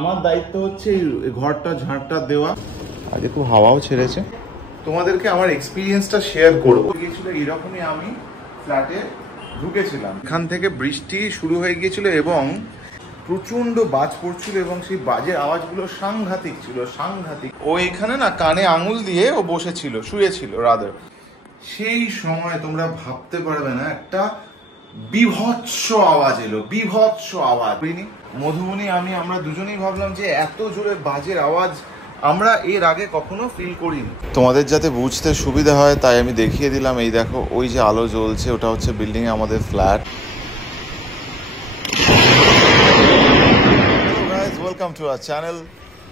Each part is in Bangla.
আমার দায়িত্ব হচ্ছে এই ঘরটা ঝাঁটটা দেওয়া। আজকে খুব হাওয়াও ছেড়েছে, তোমাদেরকে আমার এক্সপিরিয়েন্সটা শেয়ার করবো। গিয়েছিল এইরকমই, আমি ফ্ল্যাটে ঢুকেছিলাম, এখান থেকে বৃষ্টি শুরু হয়ে গিয়েছিল এবং প্রচন্ড বাজ পড়ছিল এবং সেই বাজের আওয়াজগুলো সাংঘাতিক ছিল, সাংঘাতিক। ও এখানে না কানে আঙুল দিয়ে ও বসেছিল, শুয়েছিল রাদার। সেই সময় তোমরা ভাবতে পারবে না, একটা বিভৎস আওয়াজ এলো, বিভৎস আওয়াজ। মধুবনী আমরা দুজনেই ভাবলাম যে এত জোরে বাজের আওয়াজ আমরা এর আগে কখনো ফিল করিনি। তোমাদের যাতে বুঝতে সুবিধা হয় তাই আমি দেখিয়ে দিলাম। এই দেখো, ওই যে আলো জ্বলছে ওটা হচ্ছে বিল্ডিং এ আমাদের flat. Welcome to our channel,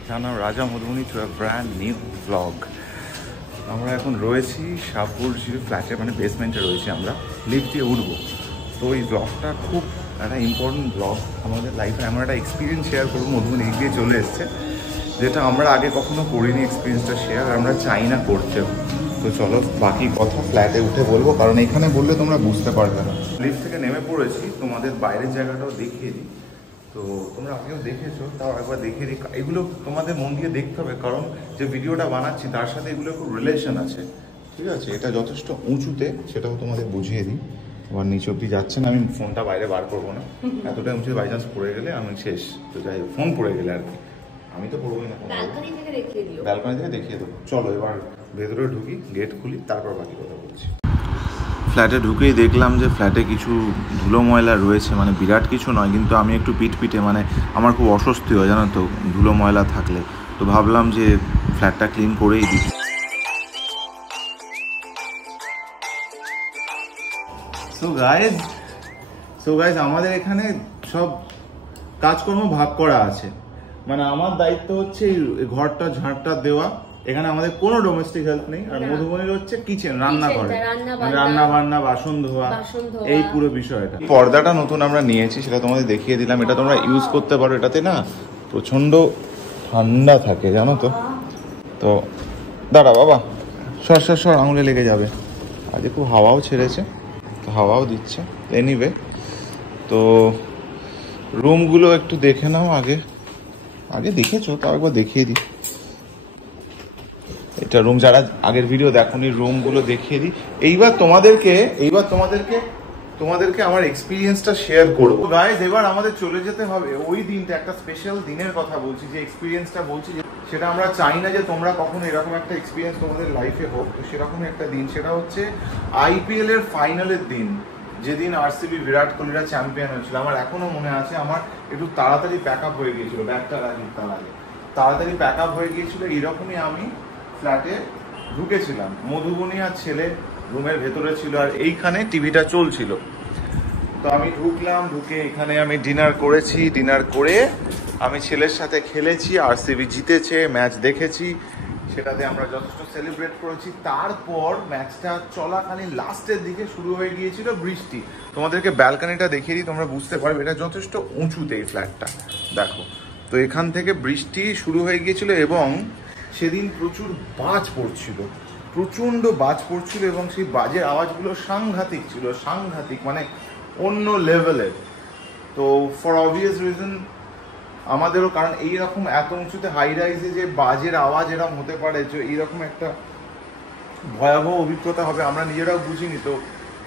যার নাম রাজা Madhubani, to a brand new blog. আমরা এখন রয়েছি শাহপুর ফ্ল্যাটে, মানে বেসমেন্টে রয়েছি আমরা, লিফট দিয়ে উঠবো। তো এই ব্লগটা খুব একটা ইম্পর্টেন্ট ব্লগ আমাদের লাইফে। আমরা একটা এক্সপিরিয়েন্স শেয়ার করবো। মধুবনী এগিয়ে চলে এসছে, যেটা আমরা আগে কখনো করিনি। এক্সপিরিয়েন্সটা শেয়ার আমরা চাই না করতে। তো চলো বাকি কথা ফ্ল্যাটে উঠে বলবো, কারণ এখানে বললে তোমরা বুঝতে পারবে না। লিফট থেকে নেমে পড়েছি, তোমাদের বাইরের জায়গাটাও দেখিয়ে দিই। তো তোমরা আগেও দেখেছো, তাও একবার দেখিয়ে দিই। এগুলো তোমাদের মন দিয়ে দেখতে হবে, কারণ যে ভিডিওটা বানাচ্ছি তার সাথে এগুলো খুব রিলেশন আছে, ঠিক আছে? এটা যথেষ্ট উঁচুতে, সেটাও তোমাদের বুঝিয়ে দিই। আমার নিচ অব্দি যাচ্ছে না, আমি ফোনটা বাইরে বার করবো না, এতটা উঁচু বাই চান্স পড়ে গেলে আমি শেষ। তো যাই হোক, ফোন পড়ে গেলে আর কি, আমি তো পড়বোই না। ব্যালকনি থেকে দেখিয়ে দেবো। চলো এবার ভেতরে ঢুকি, গেট খুলি, তারপর বাকি কথা বলছি। ফ্ল্যাটে ঢুকেই দেখলাম যে ফ্ল্যাটে কিছু ধুলো ময়লা রয়েছে, মানে বিরাট কিছু নয়, কিন্তু আমি একটু পিটপিটে, মানে আমার খুব অস্বস্তি হয় জানো তো ধুলো ময়লা থাকলে। তো ভাবলাম যে ফ্ল্যাটটা ক্লিন করেই দিই। সো গাইজ আমাদের এখানে সব কাজকর্ম ভাগ করা আছে। মানে আমার দায়িত্ব হচ্ছে এই ঘরটা ঝাঁটটা দেওয়া। এখানে আমাদের কোনো ডোমেস্টিক হেল্প নেই। আর মধুবনীর হচ্ছে কিচেন, রান্নাঘরে, মানে রান্না বান্না, বাসন ধোয়া, এই পুরো বিষয়টা। পর্দাটা নতুন আমরা নিয়েছি, সেটা তোমাদের দেখিয়ে দিলাম। এটা তোমরা ইউজ করতে পারো। এটাতে না প্রচন্ড ঠান্ডা থাকে জানো তো। তো দাঁড়া বাবা, সর আঙুলে লেগে যাবে। আজকে খুব হাওয়াও ছেড়েছে, তো হাওয়াও দিচ্ছে। এনিওয়ে, তো রুমগুলো একটু দেখে নাও। আগে দেখেছো, তাও একবার দেখিয়ে দিই। এটা রুম, যারা আগের ভিডিও দেখোনি রুমগুলো দেখিয়ে দিই। এইবার তোমাদেরকে আমার এক্সপিরিয়েন্সটা শেয়ার করবো। গাইজ এবার আমাদের চলে যেতে হবে ওই দিনটা, একটা স্পেশাল দিনের কথা বলছি, যে এক্সপিরিয়েন্সটা বলছি, সেটা আমরা চাই না যে তোমরা কখনো এরকম একটা এক্সপিরিয়েন্স তোমাদের লাইফে হোক। তো সেরকমই একটা দিন, সেটা হচ্ছে আইপিএল এর ফাইনালের দিন, যেদিন আরসিবি বিরাট কোহলিরা চ্যাম্পিয়ন হয়েছিল। আমার এখনো মনে আছে, আমার একটু তাড়াতাড়ি প্যাক আপ হয়ে গিয়েছিল, ব্যাগটা রাখি তার আগে তাড়াতাড়ি প্যাক আপ হয়ে গিয়েছিল। এইরকমই আমি ফ্ল্যাটে ঢুকেছিলাম, মধুবনী আর ছেলে রুমের ভেতরে ছিল, আর এইখানে টিভিটা চলছিল। তো আমি ঢুকলাম, ঢুকে এখানে আমি ডিনার করেছি। ডিনার করে আমি ছেলের সাথে খেলেছি, আরসিবি জিতেছে, ম্যাচ দেখেছি, সেটাতে আমরা যথেষ্ট সেলিব্রেট করেছি। তারপর ম্যাচটা চলাকালীন লাস্টের দিকে শুরু হয়ে গিয়েছিল বৃষ্টি। তোমাদেরকে ব্যালকনিটা দেখিয়ে দিই, তোমরা বুঝতে পারবে। এটা যথেষ্ট উঁচুতে এই ফ্ল্যাটটা, দেখো। তো এখান থেকে বৃষ্টি শুরু হয়ে গিয়েছিল এবং সেদিন প্রচুর বাজ পড়ছিল, প্রচণ্ড বাজ পড়ছিল এবং সেই বাজের আওয়াজগুলো সাংঘাতিক ছিল, সাংঘাতিক, মানে অন্য লেভেলের। তো ফর অবভিয়াস রিজন আমাদেরও, কারণ এইরকম এত উঁচুতে হাই রাইজে যে বাজের আওয়াজ এরকম হতে পারে, যে এইরকম একটা ভয়াবহ অভিজ্ঞতা হবে আমরা নিজেরাও বুঝিনি। তো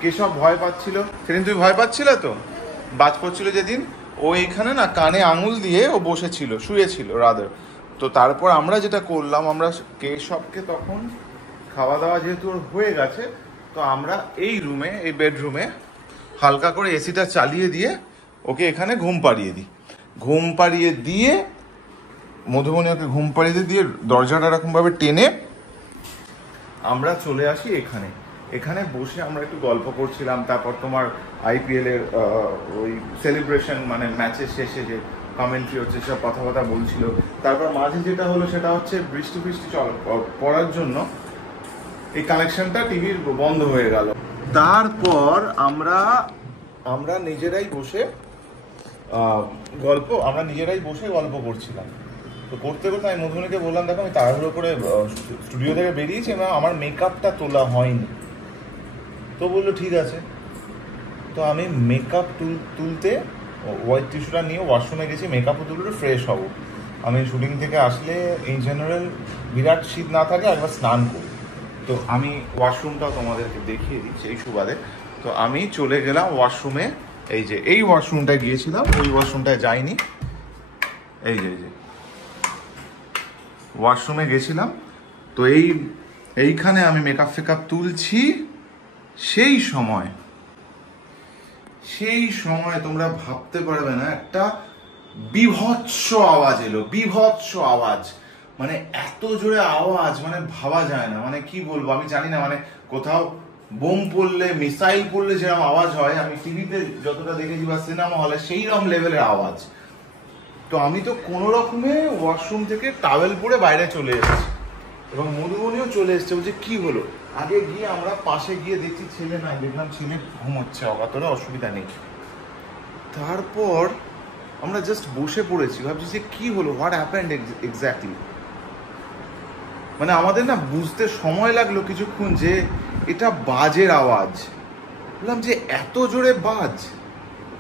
কেশব ভয় পাচ্ছিল সেদিন। তুমি ভয় পাচ্ছিলে তো? বাজ পড়ছিল যেদিন, ও এখানে না কানে আঙুল দিয়ে ও বসেছিল, শুয়েছিল রাদার। তো তারপর আমরা যেটা করলাম, আমরা কেশবকে তখন খাওয়া দাওয়া যেহেতু ওর হয়ে গেছে, তো আমরা এই রুমে, এই বেডরুমে হালকা করে এসিটা চালিয়ে দিয়ে ওকে এখানে ঘুম পাড়িয়ে দিয়ে মধুবনী ওকে ঘুম পাড়িয়ে দিয়ে দরজাটা এরকমভাবে টেনে আমরা চলে আসি এখানে বসে আমরা একটু গল্প করছিলাম। তারপর তোমার আইপিএল এর ওই সেলিব্রেশন, মানে ম্যাচের শেষে যে কমেন্ট্রি হচ্ছে, সব কথা বলছিল। তারপর মাঝে যেটা হলো সেটা হচ্ছে বৃষ্টি পড়ার জন্য এই কানেকশনটা টিভির বন্ধ হয়ে গেল। তারপর আমরা নিজেরাই বসে গল্প করছিলাম। তো করতে আমি মধুবনীকে বললাম, দেখো আমি তাড়াহুড়ো করে স্টুডিও থেকে বেরিয়েছি এবং আমার মেকআপটা তোলা হয়নি। তো বললো ঠিক আছে। তো আমি মেকআপ তুলতে হোয়াইট টিস্যুটা নিয়ে ওয়াশরুমে গেছি, মেকআপও তুলে ফ্রেশ হবো। আমি শুটিং থেকে আসলে ইন জেনারেল বিরাট শীত না থাকে একবার স্নান করি। তো আমি ওয়াশরুমটাও তোমাদেরকে দেখিয়ে দিচ্ছি এই সুবাদে। তো আমি চলে গেলাম ওয়াশরুমে, এই যে এই ওয়াশরুমটায় গিয়েছিলাম, ওই ওয়াশরুমটায় যাইনি, এই যে ওয়াশরুমে গেছিলাম। তো এইখানে আমি মেকআপ ফেকআপ তুলছি, সেই সময় তোমরা ভাবতে পারবে না, একটা বিভৎস আওয়াজ এলো, বিভৎস আওয়াজ, মানে এত জোরে আওয়াজ, মানে ভাবা যায় না, মানে কি বলবো আমি জানি না, মানে কোথাও বোম পড়লে, মিসাইল পড়লে যেরকম আওয়াজ হয়, আমি টিভিতে যতটা দেখেছি বা সিনেমা হলে সেই রকম লেভেলের আওয়াজ। তো আমি তো কোনো রকমে ওয়াশরুম থেকে টাওয়েল পরে বাইরে চলে এসেছি এবং মধুবনীও চলে এসছে। বলছে কি হলো, আগে গিয়ে আমরা পাশে গিয়ে দেখছি ছেলে নাই, দেখলাম ছেলে ঘুমোচ্ছে অকাতরে, অসুবিধা নেই। তারপর আমরা জাস্ট বসে পড়েছি, ভাবছি যে কি হলো, হোয়াট হ্যাপেন্ড এক্স্যাক্টলি। মানে আমাদের না বুঝতে সময় লাগলো কিছুক্ষণ যে এটা বাজের আওয়াজ। বললাম যে এত জোরে বাজ,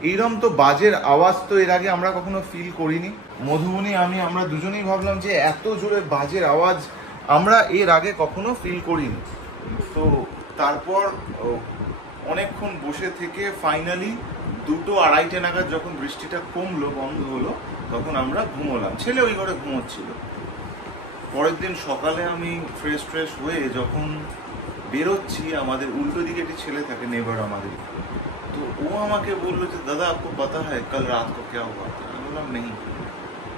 এইরকম তো বাজের আওয়াজ তো এর আগে আমরা কখনো ফিল করিনি। মধুবনী আমরা দুজনেই ভাবলাম যে এত জোরে বাজের আওয়াজ আমরা এর আগে কখনো ফিল করিনি। তো তারপর অনেকক্ষণ বসে থেকে ফাইনালি 2-2:30 নাগাদ যখন বৃষ্টিটা কমলো, বন্ধ হলো, তখন আমরা ঘুমোলাম। ছেলে ওই ঘরে ঘুমোচ্ছিল। পরের দিন সকালে আমি ফ্রেশ হয়ে যখন বেরোচ্ছি, আমাদের উল্টো দিকে একটি ছেলে থাকে, নেবার আমাদের। তো ও আমাকে বললো যে দাদা আপকো পাতা হ্যায় কাল রাত কো ক্যা হুয়া থা? আমি বললাম নেই।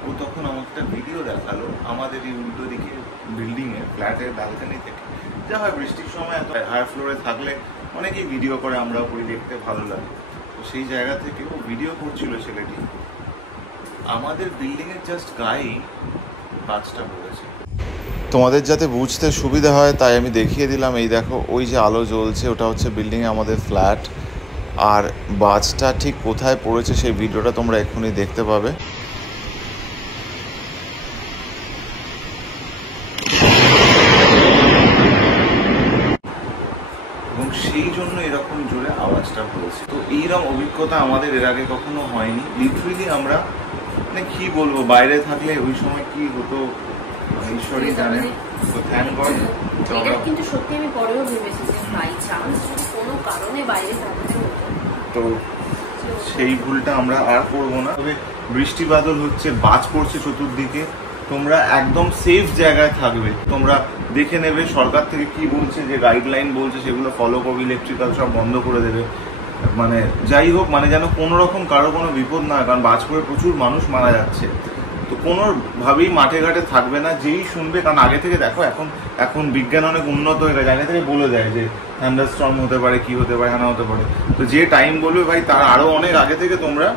ও তখন আমাকে একটা ভিডিও দেখালো আমাদের এই উল্টো দিকে বিল্ডিং এ, ফ্ল্যাটের ব্যালকনি থেকে। যা হয় বৃষ্টির সময় এত হায়ার ফ্লোরে থাকলে অনেকেই ভিডিও করে, আমরাও করি, দেখতে ভালো লাগে। তো সেই জায়গা থেকে ও ভিডিও করছিল ছেলেটি, আমাদের বিল্ডিং এর জাস্ট গায়ে বাজটা পড়েছে। তোমাদের যাতে বুঝতে সুবিধা হয় তাই আমি দেখিয়ে দিলাম। এই দেখো ওই যে আলো জ্বলছে, ওটা হচ্ছে বিল্ডিং এ আমাদের ফ্ল্যাট, আর বাজটা ঠিক কোথায় পড়েছে সেই ভিডিওটা তোমরা এক্ষুনি দেখতে পাবে। এবং সেই জন্য এরকম জোরে আওয়াজটা হয়েছে। তো এইরকম অভিজ্ঞতা আমাদের এর আগে কখনো হয়নি। লিটারেলি আমরা মানে কি বলবো, বাইরে থাকলে ওই সময় কি হতো ঈশ্বরই জানে। তো থ্যাংক গড। কিন্তু সত্যি আমি পরেও ভেবেছি যে বাই চান্স যদি কোনো কারণে বাইরে থাকতে হতো, তো সেই ভুলটা আমরা আর করবো না। তবে বৃষ্টি বাদল হচ্ছে, বাজ পড়ছে চতুর্দিকে, তোমরা একদম সেফ জায়গায় থাকবে। তোমরা দেখে নেবে সরকার থেকে কি বলছে, যে গাইডলাইন বলছে সেগুলো ফলো করবে। ইলেকট্রিক্যাল সব বন্ধ করে দেবে, মানে যাই হোক, মানে যেন কোনো রকম কারো কোনো বিপদ না হয়, কারণ বাজ পড়ে প্রচুর মানুষ মারা যাচ্ছে। তো কোনোভাবেই মাঠে ঘাটে থাকবে না, যেই শুনবে, কারণ আগে থেকে দেখো এখন বিজ্ঞান অনেক উন্নত হয়ে গেছে, আগে থেকে বলে দেয় যে থান্ডারস্টর্ম হতে পারে, কি হতে পারে, হানা হতে পারে। তো যে টাইম বলবে ভাই, তার আরো অনেক আগে থেকে তোমরা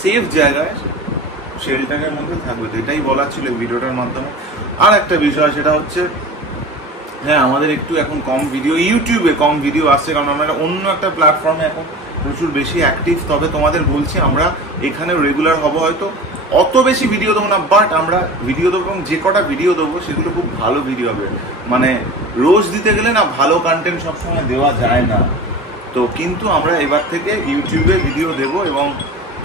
সেফ জায়গায় শেল্টারের মধ্যে থাকবে। তো এটাই বলার ছিল ভিডিওটার মাধ্যমে। আর একটা বিষয়, সেটা হচ্ছে হ্যাঁ, আমাদের একটু এখন কম ভিডিও, ইউটিউবে কম ভিডিও আসছে, কারণ আমরা অন্য একটা প্ল্যাটফর্মে এখন প্রচুর বেশি অ্যাক্টিভ। তবে তোমাদের বলছি, আমরা এখানে রেগুলার হবো, হয়তো অত বেশি ভিডিও দেবো না, বাট আমরা ভিডিও দেবো, এবং যে কটা ভিডিও দেবো সেগুলো খুব ভালো ভিডিও হবে। মানে রোজ দিতে গেলে না, ভালো কন্টেন্ট সবসময় দেওয়া যায় না। তো কিন্তু আমরা এবার থেকে ইউটিউবে ভিডিও দেবো, এবং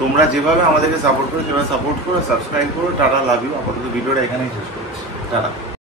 তোমরা যেভাবে আমাদেরকে সাপোর্ট করো সেভাবে সাপোর্ট করো, সাবস্ক্রাইব করো। Tata, love you. আপাতত ভিডিওটা এখানেই শেষ করছি, টাটা।